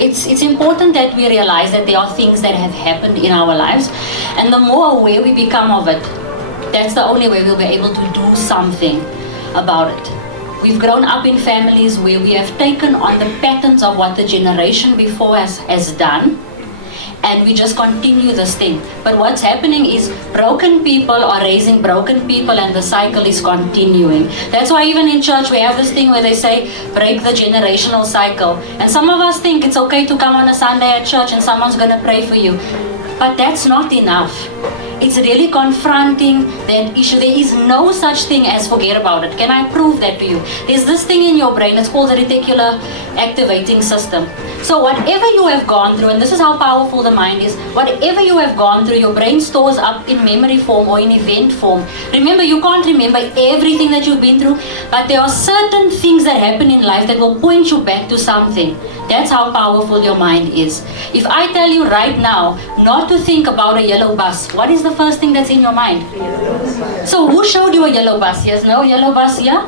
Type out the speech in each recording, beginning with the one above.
It's important that we realize that there are things that have happened in our lives, and the more aware we become of it, that's the only way we'll be able to do something about it. We've grown up in families where we have taken on the patterns of what the generation before has done, and we just continue this thing. But what's happening is broken people are raising broken people, and the cycle is continuing. That's why even in church we have this thing where they say, break the generational cycle. And some of us think it's okay to come on a Sunday at church and someone's going to pray for you. But that's not enough. It's really confronting that issue. There is no such thing as forget about it. Can I prove that to you? There's this thing in your brain, it's called the reticular activating system. So whatever you have gone through, and this is how powerful the mind is, whatever you have gone through, your brain stores up in memory form or in event form. Remember, you can't remember everything that you've been through, but there are certain things that happen in life that will point you back to something. That's how powerful your mind is. If I tell you right now not to think about a yellow bus, what is the first thing that's in your mind? So who showed you a yellow bus? There's no yellow bus here?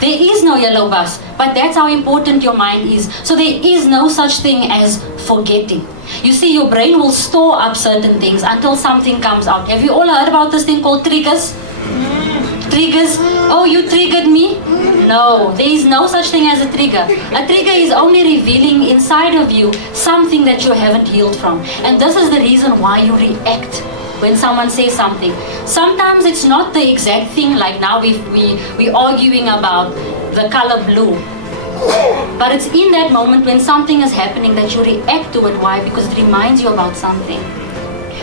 There is no yellow bus, but that's how important your mind is. So there is no such thing as forgetting. You see, your brain will store up certain things until something comes out. Have you all heard about this thing called triggers? Triggers? Oh, you triggered me? No, there is no such thing as a trigger. A trigger is only revealing inside of you something that you haven't healed from. And this is the reason why you react when someone says something. Sometimes it's not the exact thing, like now we're arguing about the color blue. But it's in that moment when something is happening that you react to it. Why? Because it reminds you about something.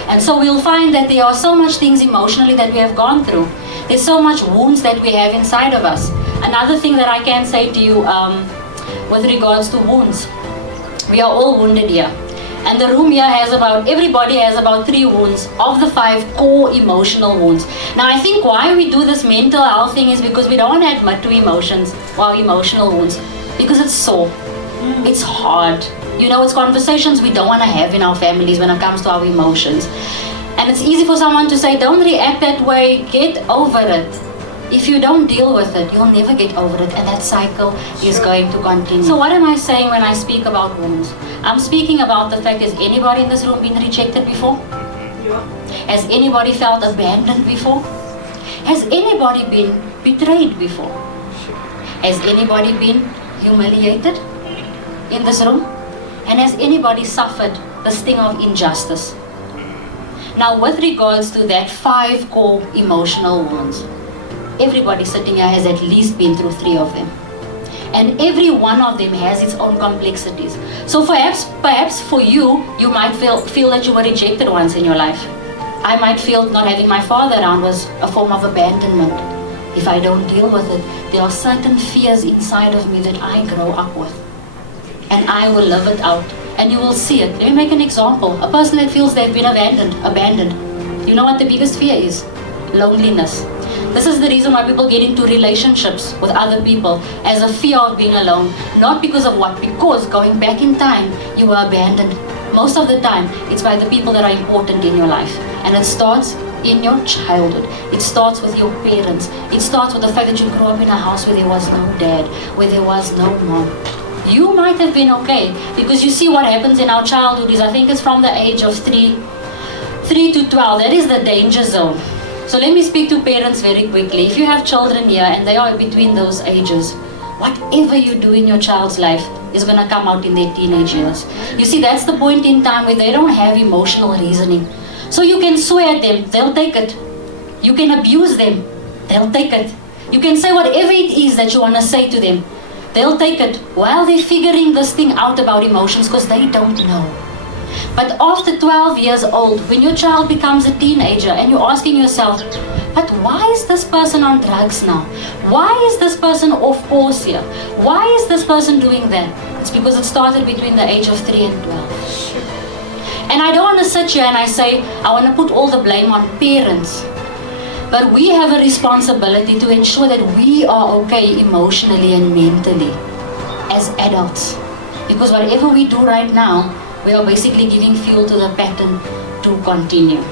And so we'll find that there are so much things emotionally that we have gone through. There's so much wounds that we have inside of us. Another thing that I can say to you with regards to wounds, we are all wounded here. And the room here has everybody has about 3 wounds of the 5 core emotional wounds. Now I think why we do this mental health thing is because we don't want to admit to emotions, or emotional wounds, because it's sore, it's hard. You know, it's conversations we don't want to have in our families when it comes to our emotions. And it's easy for someone to say, don't react that way, get over it. If you don't deal with it, you'll never get over it, and that cycle is going to continue. So what am I saying when I speak about wounds? I'm speaking about the fact, has anybody in this room been rejected before? Yeah. Has anybody felt abandoned before? Has anybody been betrayed before? Has anybody been humiliated in this room? And has anybody suffered the sting of injustice? Now with regards to that 5 core emotional wounds, everybody sitting here has at least been through 3 of them. And every one of them has its own complexities. So perhaps for you, you might feel that you were rejected once in your life. I might feel not having my father around was a form of abandonment. If I don't deal with it, there are certain fears inside of me that I grow up with. And I will live it out. And you will see it. Let me make an example. A person that feels they've been abandoned. You know what the biggest fear is? Loneliness. This is the reason why people get into relationships with other people, as a fear of being alone. Not because of what? Because going back in time, you were abandoned. Most of the time, it's by the people that are important in your life. And it starts in your childhood. It starts with your parents. It starts with the fact that you grew up in a house where there was no dad, where there was no mom. You might have been okay, because you see what happens in our childhood is, I think it's from the age of 3 to 12. That is the danger zone. So let me speak to parents very quickly. If you have children here and they are between those ages, whatever you do in your child's life is going to come out in their teenage years. You see, that's the point in time where they don't have emotional reasoning. So you can swear at them, they'll take it. You can abuse them, they'll take it. You can say whatever it is that you want to say to them, they'll take it while they're figuring this thing out about emotions, because they don't know. But after 12 years old, when your child becomes a teenager and you're asking yourself, but why is this person on drugs now? Why is this person off course here? Why is this person doing that? It's because it started between the age of 3 and 12. And I don't want to sit here and I say, I want to put all the blame on parents. But we have a responsibility to ensure that we are okay emotionally and mentally as adults. Because whatever we do right now, we are basically giving fuel to the pattern to continue.